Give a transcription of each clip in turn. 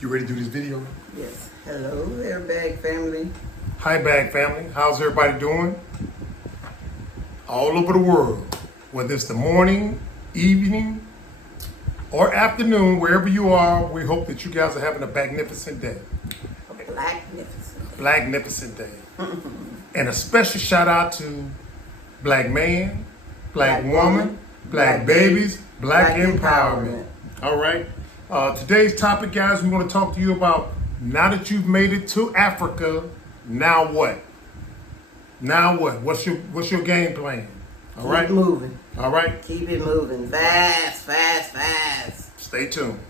You ready to do this video? Yes. Hello there, Bag family. Hi, Bag family. How's everybody doing? All over the world, whether it's the morning, evening, or afternoon, wherever you are, we hope that you guys are having a magnificent day. Magnificent day. And a special shout out to Black man, Black woman, Black babies, Black empowerment. All right. Today's topic, guys, we want to talk to you about now that you've made it to Africa, now what? Now what? What's your game plan? All right. Keep moving. All right. Keep it moving. Fast. Stay tuned.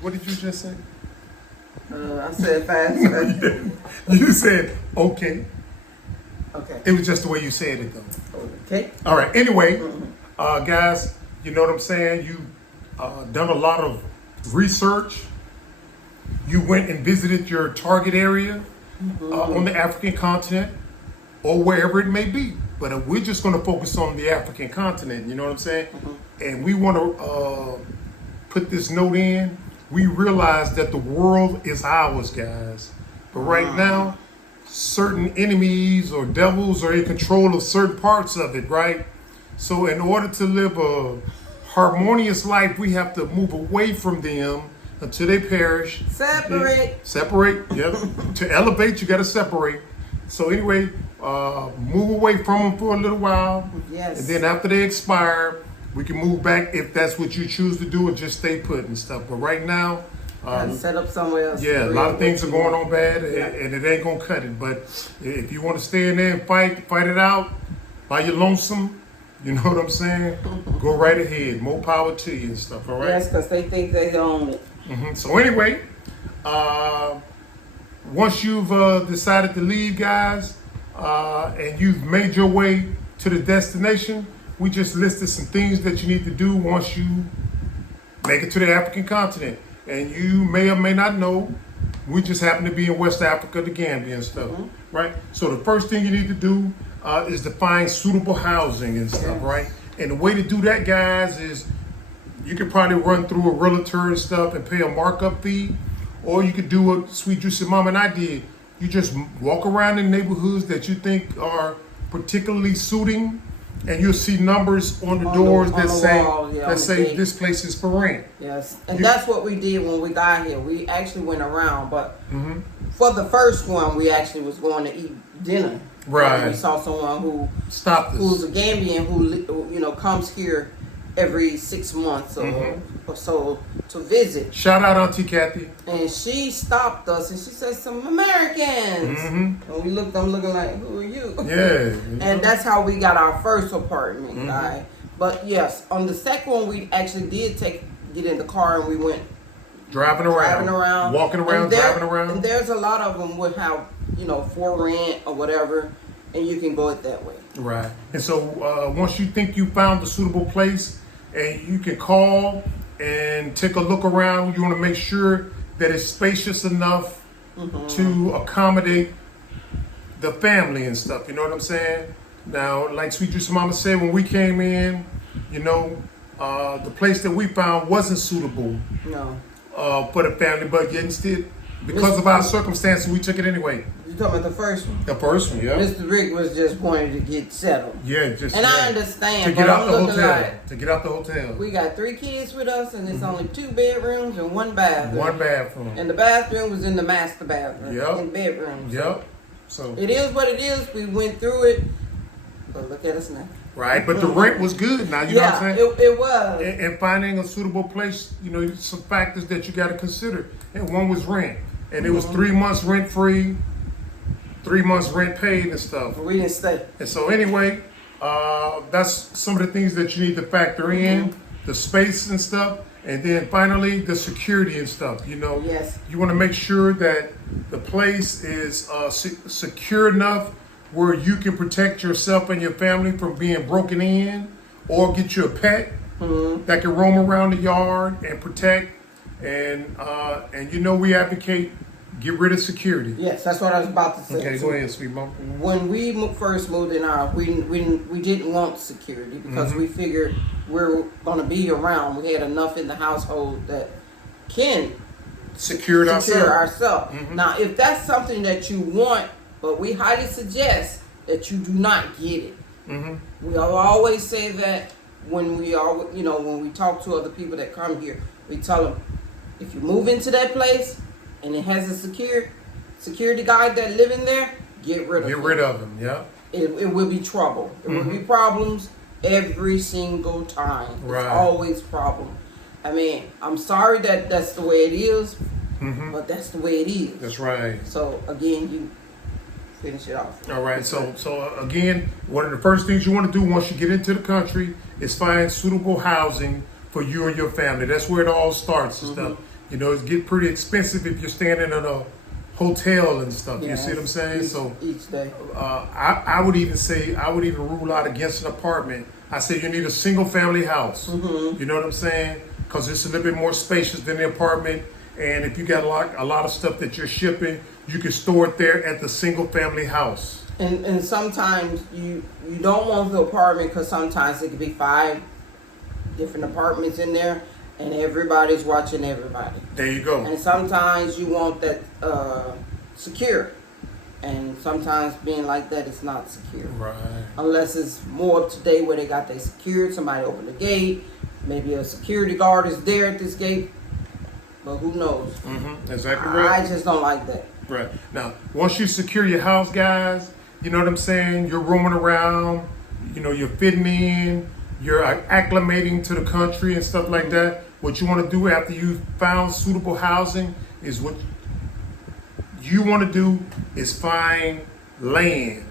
What did you just say? I said fast. You said okay. Okay. It was just the way you said it, though. Okay. All right. Anyway, guys, you know what I'm saying? You done a lot of research. You went and visited your target area on the African continent or wherever it may be. But we're just going to focus on the African continent. You know what I'm saying? And we want to put this note in. We realize that the world is ours, guys. But right now, certain enemies or devils are in control of certain parts of it, right? So in order to live a harmonious life, we have to move away from them until they perish. Separate, yep. To elevate, you got to separate. So anyway, move away from them for a little while. Yes. And then after they expire, we can move back if that's what you choose to do and just stay put and stuff. But right now, set up somewhere else. yeah, a lot of things are going on bad, and it ain't gonna cut it. But if you want to stay in there and fight it out by your lonesome, you know what I'm saying? Go right ahead. More power to you and stuff. All right. Yes, because they think they own it. So anyway, once you've decided to leave, guys, and you've made your way to the destination, we just listed some things that you need to do once you make it to the African continent. And you may or may not know, we just happen to be in West Africa, the Gambia and stuff, right? So the first thing you need to do is to find suitable housing and stuff, right? And the way to do that, guys, is you could probably run through a realtor and stuff and pay a markup fee, or you could do what Sweet Juicy Mom and I did. You just walk around in neighborhoods that you think are particularly suiting, and you'll see numbers on the doors that say this place is for rent. Yes, and that's what we did when we got here. We actually went around, but for the first one, we actually was going to eat dinner. Right. And we saw someone who stopped us, who's a Gambian who comes here every 6 months or so to visit. Shout out Auntie Kathy. And she stopped us and she said, "Some Americans." And we looked, I'm looking like, "Who are you?" Yeah. And that's how we got our first apartment, guy. But yes, on the second one, we actually did get in the car and we went driving around, walking around, driving around. And there's a lot of them would have, for rent or whatever, and you can go it that way. Right. And so once you think you found a suitable place, and you can call and take a look around, you want to make sure that it's spacious enough to accommodate the family and stuff. You know what I'm saying? Now, like Sweet Juicy Mama said, when we came in, the place that we found wasn't suitable for the family, but yet instead, because of our circumstances, we took it anyway. You talking about the first one? The first one, yeah. Mr. Rick was just wanting to get settled. Yeah, I understand. To get out the hotel. To get out the hotel. We got 3 kids with us, and it's only 2 bedrooms and 1 bathroom. 1 bathroom. And the bathroom was in the master bathroom. Yep. In bedrooms. Yep. So it is what it is. We went through it, but look at us now. Right, but the rent was good now, you know what I'm saying? It was. And finding a suitable place, some factors that you got to consider. And one was rent. And it was 3 months rent free. 3 months rent paid and stuff. We didn't stay. And so anyway, that's some of the things that you need to factor in, the space and stuff. And then finally, the security and stuff. You know, Yes. you want to make sure that the place is secure enough where you can protect yourself and your family from being broken in, or get you a pet that can roam around the yard and protect. And you know, we advocate get rid of security. Yes, that's what I was about to say. Okay, go ahead, sweet mom. When we first moved in our, we didn't want security because we figured we're going to be around. We had enough in the household that can Secure ourselves. Now, if that's something that you want, but we highly suggest that you do not get it. We always say that when we talk to other people that come here, we tell them, if you move into that place and it has a security guard that live in there, get rid of him. Get rid of them, yeah. It will be trouble. It will be problems every single time. Right. It's always problem. I mean, I'm sorry that that's the way it is, but that's the way it is. That's right. So again, you finish it off. All right. So again, one of the first things you want to do once you get into the country is find suitable housing for you and your family. That's where it all starts and stuff. You know, it's get pretty expensive if you're staying in a hotel and stuff. You see what I'm saying? Each day. I would even rule out against an apartment. I say you need a single family house. You know what I'm saying? Because it's a little bit more spacious than the apartment. And if you got a lot of stuff that you're shipping, you can store it there at the single family house. And sometimes you don't want the apartment because sometimes it could be 5 different apartments in there and everybody's watching everybody. There you go. And sometimes you want that secure. And sometimes being like that, it's not secure. Right. Unless it's more up to date where they got they secured, somebody opened the gate, maybe a security guard is there at this gate. But who knows? Exactly right. I just don't like that. Right. Now, once you secure your house, guys, you know what I'm saying? You're roaming around, you know, you're fitting in, you're acclimating to the country and stuff like that. What you want to do after you've found suitable housing is find land.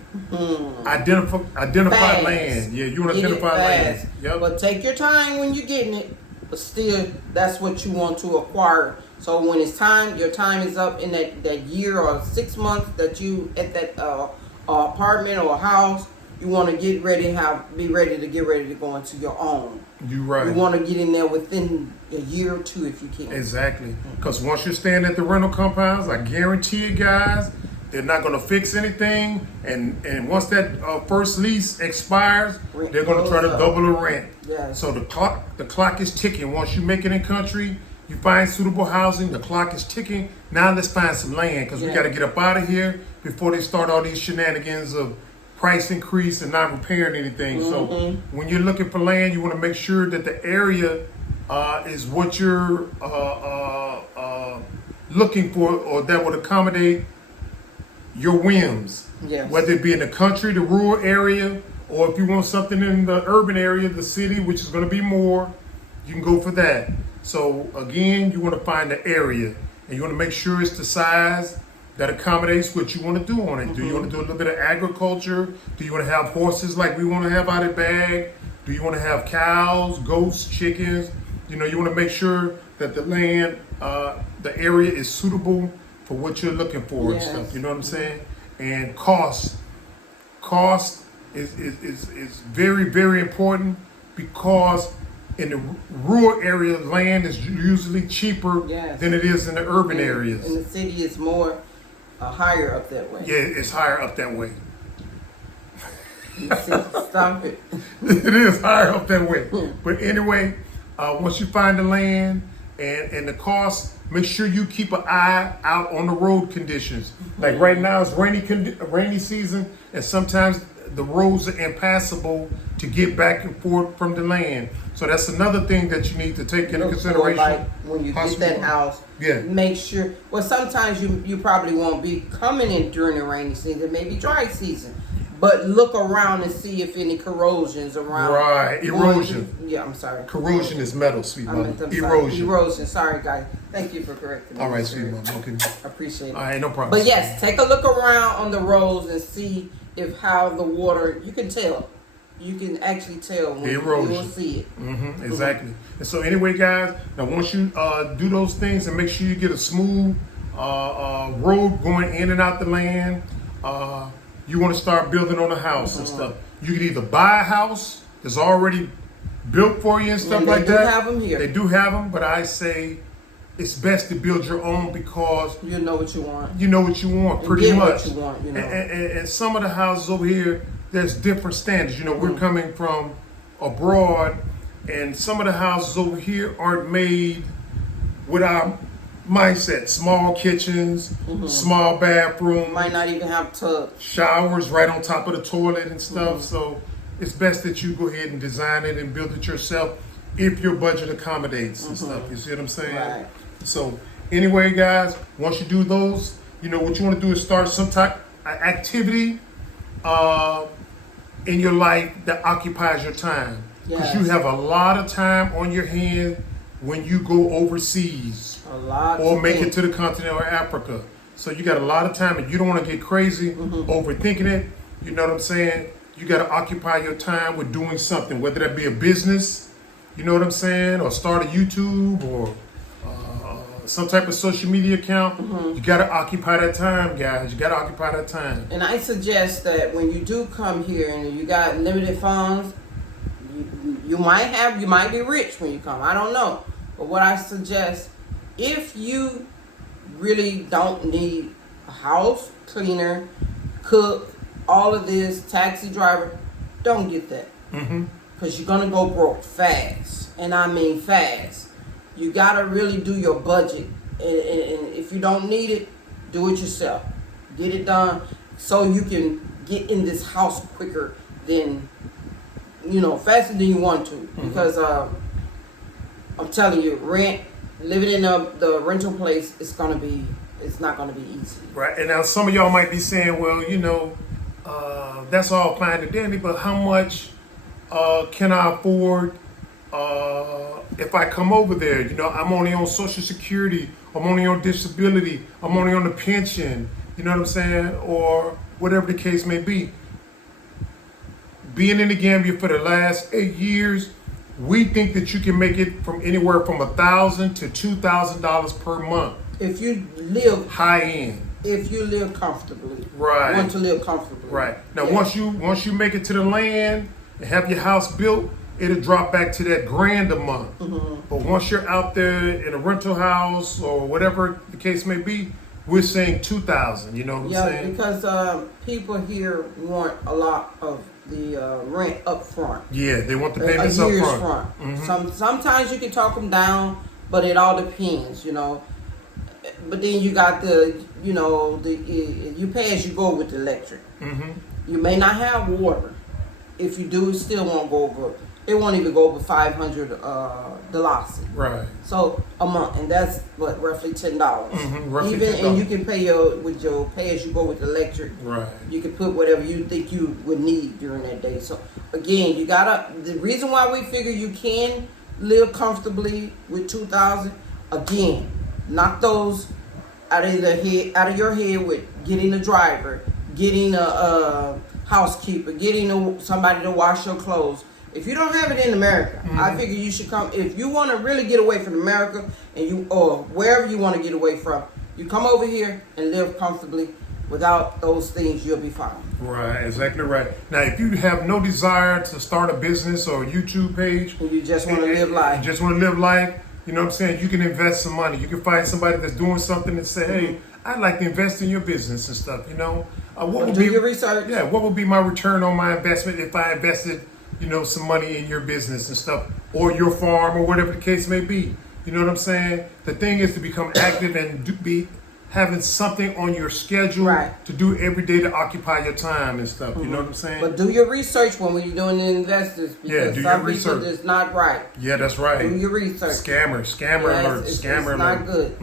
Identify Fast. land. Yeah, you want to Get it identify land. fast. Yep. But take your time when you're getting it. But still, that's what you want to acquire. So when it's time, your time is up in that year or 6 months that you at that apartment or house, you want to be ready to go into your own. You right. You want to get in there within a year or 2 if you can. Exactly. Because once you're staying at the rental compounds, I guarantee you guys, they're not going to fix anything. And once that first lease expires, they're going to try to double the rent. Yes. So the clock is ticking. Once you make it in country, you find suitable housing, the clock is ticking. Now let's find some land because we got to get up out of here before they start all these shenanigans of price increase and not repairing anything. So when you're looking for land, you want to make sure that the area is what you're looking for, or that would accommodate your whims. Yes. Whether it be in the country, the rural area, or if you want something in the urban area, the city, which is going to be more, you can go for that. So again, you want to find the area, and you want to make sure it's the size that accommodates what you want to do on it. Do you want to do a little bit of agriculture? Do you want to have horses like we want to have out at Bag? Do you want to have cows, goats, chickens? You know, you want to make sure that the land, the area is suitable for what you're looking for and stuff. You know what I'm saying? And cost is very, very important, because in the rural area, land is usually cheaper than it is in the urban areas. In the city, it's more higher up that way. Yeah, it's higher up that way. Stop it. It is higher up that way. But anyway, once you find the land and the cost, make sure you keep an eye out on the road conditions. Like right now, it's rainy season, and sometimes the roads are impassable to get back and forth from the land. So that's another thing that you need to take into consideration. Like when you get that house, make sure. Well, sometimes you probably won't be coming in during the rainy season, maybe dry season. But look around and see if any corrosion's around. Right, erosion. Yeah, I'm sorry. Corrosion is metal, sweet mama. Erosion. Erosion. Sorry, guys. Thank you for correcting me. All right, sweet mama. Okay. Appreciate it. All right, no problem. But yes, take a look around on the roads and see if how the water. You can tell. You can actually tell when you will see it. Exactly. And so anyway, guys, now once you do those things and make sure you get a smooth road going in and out the land, you want to start building on a house and stuff. You can either buy a house that's already built for you and stuff like that. They do have them here. They do have them, but I say it's best to build your own because you know what you want. You know what you want, pretty much. What you want, you know. And some of the houses over here, there's different standards. You know, we're coming from abroad, and some of the houses over here aren't made with our mindset. Small kitchens, small bathroom, might not even have tubs, showers right on top of the toilet and stuff. So it's best that you go ahead and design it and build it yourself if your budget accommodates and stuff. You see what I'm saying? Right. So anyway, guys, once you do those, you know what you want to do is start some type of activity in your life that occupies your time, because you have a lot of time on your hand when you go overseas or make it to the continent or Africa. So you got a lot of time, and you don't want to get crazy overthinking it. You know what I'm saying? You got to occupy your time with doing something, whether that be a business, you know what I'm saying, or start a YouTube or some type of social media account. You got to occupy that time, guys. You got to occupy that time. And I suggest that when you do come here and you got limited funds, you might be rich when you come. I don't know. But what I suggest, if you really don't need a house, cleaner, cook, all of this, taxi driver, don't get that. Because you're going to go broke fast. And I mean fast. You got to really do your budget. And if you don't need it, do it yourself. Get it done so you can get in this house quicker than, faster than you want to. Because I'm telling you, living in the rental place, it's not going to be easy. Right. And now some of y'all might be saying, well, that's all fine and dandy, but how much can I afford if I come over there? I'm only on Social Security, I'm only on disability, I'm only on the pension, you know what I'm saying? Or whatever the case may be. Being in the Gambia for the last 8 years, we think that you can make it from anywhere from $1,000 to $2,000 per month. If you live high end. If you live comfortably. Right. Want to live comfortably. Right. Now once you make it to the land and have your house built, it'll drop back to that $1,000 a month. But once you're out there in a rental house or whatever the case may be, we're saying $2,000. You know what I'm saying? Yeah, because people here want a lot of the rent up front. Yeah, they want the payments up front. Sometimes you can talk them down, but it all depends, But then you got you pay as you go with the electric. You may not have water. If you do, it still won't go over. It won't even go over 500 Dalasi. Right. So a month, and that's roughly $10. Roughly even $10. And you can pay with your pay as you go with electric. Right. You can put whatever you think you would need during that day. So again, the reason why we figure you can live comfortably with $2,000. Again, knock those out of your head with getting a driver, getting a housekeeper, getting somebody to wash your clothes. If you don't have it in America, I figure you should come. If you want to really get away from America or wherever you want to get away from, you come over here and live comfortably. Without those things, you'll be fine. Right, exactly right. Now, if you have no desire to start a business or a YouTube page, and you just want to live life, you know what I'm saying? You can invest some money. You can find somebody that's doing something and say, hey, I'd like to invest in your business and stuff, do your research. Yeah, what would be my return on my investment if I invested, some money in your business and stuff, or your farm, or whatever the case may be. You know what I'm saying? The thing is to become active and be having something on your schedule to do every day to occupy your time and stuff. You know what I'm saying? But do your research when you're doing the investors. Because do some your research. people it's not right. Yeah, that's right. Do your research. Scammer alert. It's alert. not good.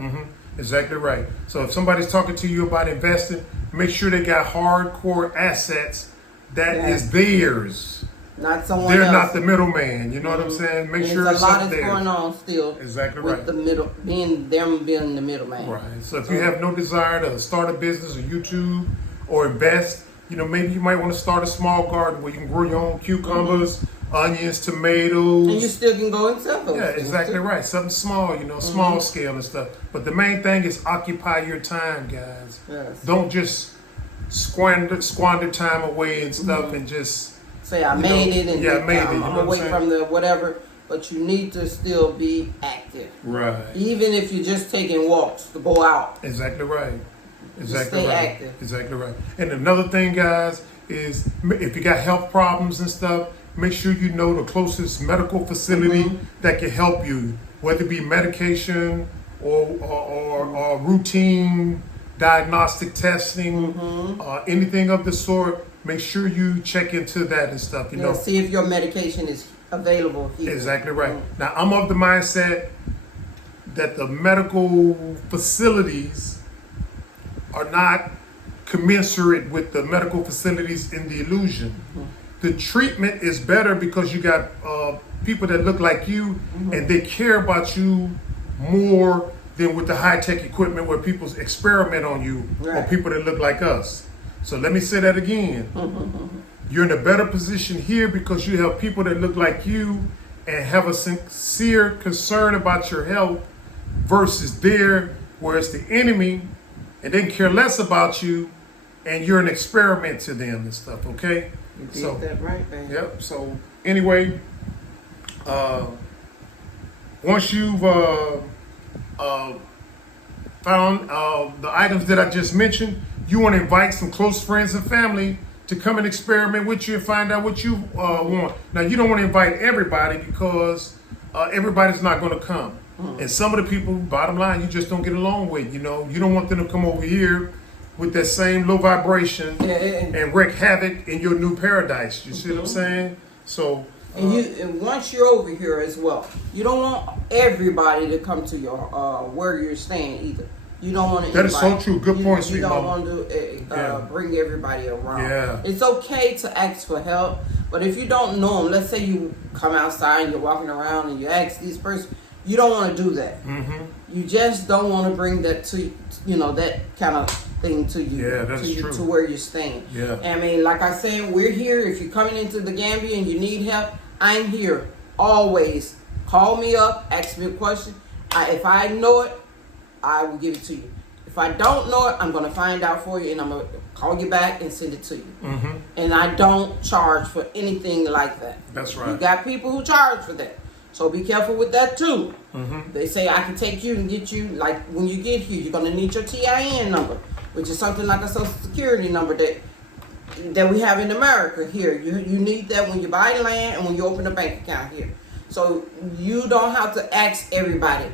Exactly right. So if somebody's talking to you about investing, make sure they got hardcore assets that is theirs. Not someone They're else. not the middleman. You know what I'm saying? Make And sure there's it's a lot up is there. going on still. Exactly with right. the middle being the middleman. Right. So if you have no desire to start a business or YouTube or invest, maybe you might want to start a small garden where you can grow your own cucumbers, onions, tomatoes. And you still can go and sell those. Yeah, things, exactly too. right. Something small, small scale and stuff. But the main thing is occupy your time, guys. Yes. Don't just squander time away and stuff and just Say I made it and I made it. I'm away from the whatever. But you need to still be active. Right. Even if you're just taking walks to go out. Exactly right. Exactly stay right. active. Exactly right. And another thing, guys, is if you got health problems and stuff, make sure you know the closest medical facility that can help you, whether it be medication or routine diagnostic testing, anything of the sort. Make sure you check into that and stuff. See if your medication is available here. Exactly right. Now, I'm of the mindset that the medical facilities are not commensurate with the medical facilities in the illusion. The treatment is better because you got people that look like you and they care about you more than with the high-tech equipment where people experiment on you or people that look like us. So let me say that again. You're in a better position here because you have people that look like you and have a sincere concern about your health versus there where it's the enemy and they care less about you and you're an experiment to them and stuff, okay? You did that right, man. Yep. So anyway, once you've found the items that I just mentioned, you want to invite some close friends and family to come and experiment with you and find out what you want. Now, you don't want to invite everybody because everybody's not going to come. And some of the people, bottom line, you just don't get along with. You don't want them to come over here with that same low vibration and wreak havoc in your new paradise. You see what I'm saying? So. And once you're over here as well, you don't want everybody to come to your where you're staying either. You don't want to. That is so true. Good point, sweet You don't mama. want to bring everybody around. Yeah. It's okay to ask for help, but if you don't know them, let's say you come outside and you're walking around and you ask this person, you don't want to do that. You just don't want to bring that to that kind of thing to you. Yeah, that's true. To where you're staying. Yeah. I mean, like I said, we're here. If you're coming into the Gambia and you need help, I'm here always. Call me up, ask me a question. If I know it, I will give it to you. If I don't know it, I'm going to find out for you and I'm going to call you back and send it to you. And I don't charge for anything like that. That's right. You got people who charge for that. So be careful with that too. They say I can take you and get you, like when you get here, you're going to need your TIN number, which is something like a social security number that we have in America here. You need that when you buy land and when you open a bank account here. So you don't have to ask everybody,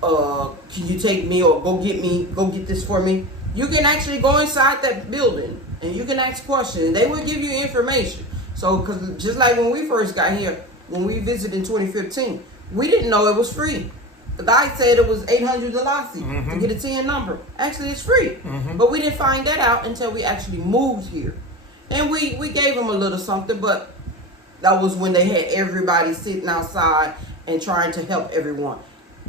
can you take me or go get this for me? You can actually go inside that building and you can ask questions. They will give you information. So, because just like when we first got here, when we visited in 2015, we didn't know it was free. The guy said it was 800 Dalasi to get a TIN number. Actually, it's free. But we didn't find that out until we actually moved here. And we gave them a little something, but that was when they had everybody sitting outside and trying to help everyone.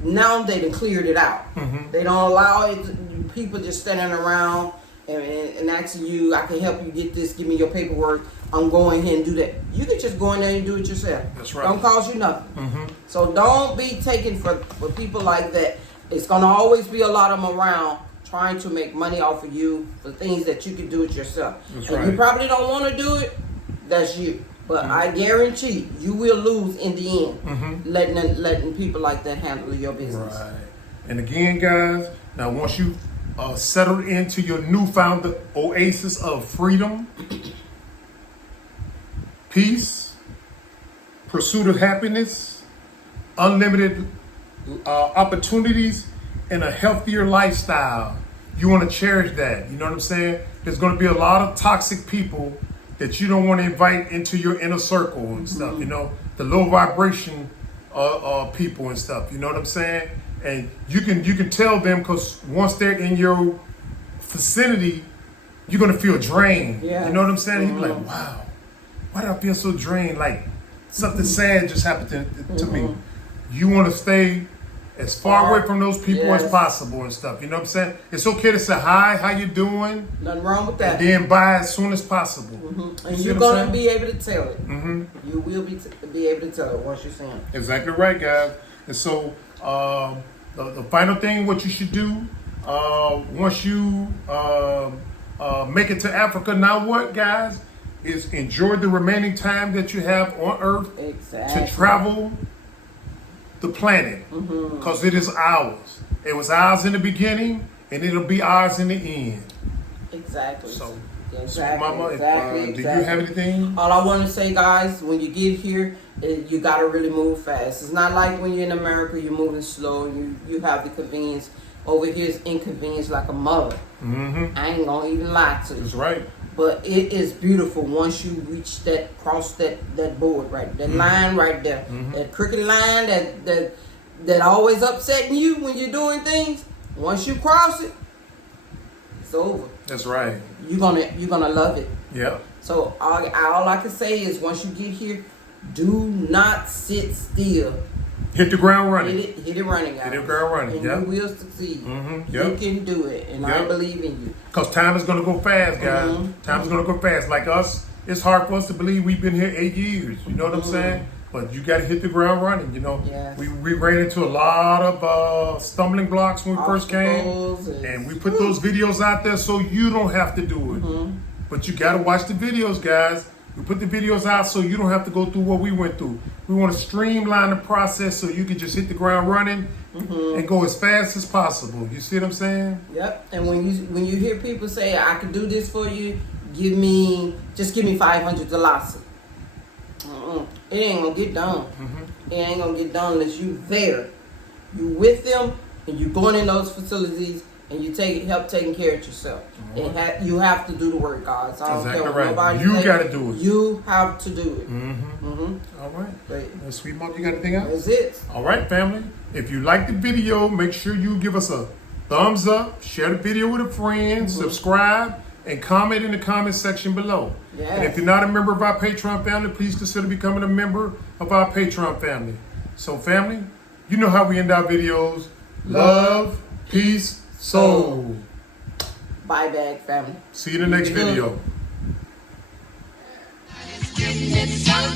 Now they done cleared it out. They don't allow people just standing around and asking you, I can help you get this, give me your paperwork. I'm going ahead and do that. You can just go in there and do it yourself. That's right. Don't cost you nothing. So don't be taken for people like that. It's going to always be a lot of them around trying to make money off of you for things that you can do it yourself. That's and right. you probably don't want to do it. That's you. But I guarantee you will lose in the end letting people like that handle your business. Right. And again, guys, now once you settled into your newfound oasis of freedom, peace, pursuit of happiness, unlimited opportunities, and a healthier lifestyle, you want to cherish that. You know what I'm saying? There's going to be a lot of toxic people that you don't want to invite into your inner circle and stuff, the low vibration people and stuff, you know what I'm saying? And you can tell them because once they're in your vicinity, you're gonna feel drained. Yeah. You know what I'm saying? You be like, wow, why do I feel so drained? Like something sad just happened to me. You want to stay as far away from those people as possible and stuff. You know what I'm saying? It's okay to say hi, how you doing? Nothing wrong with that. And then bye as soon as possible. And you're gonna be able to tell it. You will be able to tell it once you see them. Exactly right, guys. And so the final thing, what you should do once you make it to Africa, now what, guys, is enjoy the remaining time that you have on Earth to travel the planet, because it is ours. It was ours in the beginning, and it'll be ours in the end. Exactly. So, Mama, do you have anything? All I want to say, guys, when you get here, you got to really move fast. It's not like when you're in America, you're moving slow, you have the convenience. Over here is inconvenience like a mother. I ain't going to even lie to you. That's right. But it is beautiful once you reach cross that board right, that line right there, that crooked line that always upsetting you when you're doing things. Once you cross it, it's over. That's right. You're gonna love it. Yeah. So all I can say is once you get here, do not sit still. Hit the ground running. Hit it running, guys. Hit the ground running. And you will succeed. You can do it, and I believe in you. Because time is going to go fast, guys. Time is going to go fast. Like us, it's hard for us to believe we've been here 8 years. You know what I'm saying? But you got to hit the ground running. You know, we ran into a lot of stumbling blocks when we first came, and we put those videos out there so you don't have to do it. But you got to watch the videos, guys. We put the videos out so you don't have to go through what we went through. We want to streamline the process so you can just hit the ground running and go as fast as possible. You see what I'm saying? Yep. And when you hear people say, I can do this for you, just give me $500. It ain't gonna get done. It ain't gonna get done unless you there. You with them and you going in those facilities and you help taking care of yourself. You have to do the work, guys. I don't care what nobody You got to do it. You have to do it. All right. Great. Sweet Mom, you got anything else? That's it. All right, family. If you like the video, make sure you give us a thumbs up, share the video with a friend, subscribe, and comment in the comment section below. Yes. And if you're not a member of our Patreon family, please consider becoming a member of our Patreon family. So, family, you know how we end our videos. Love, peace, soul. Bye, bag family. See you in the next video. Getting it started.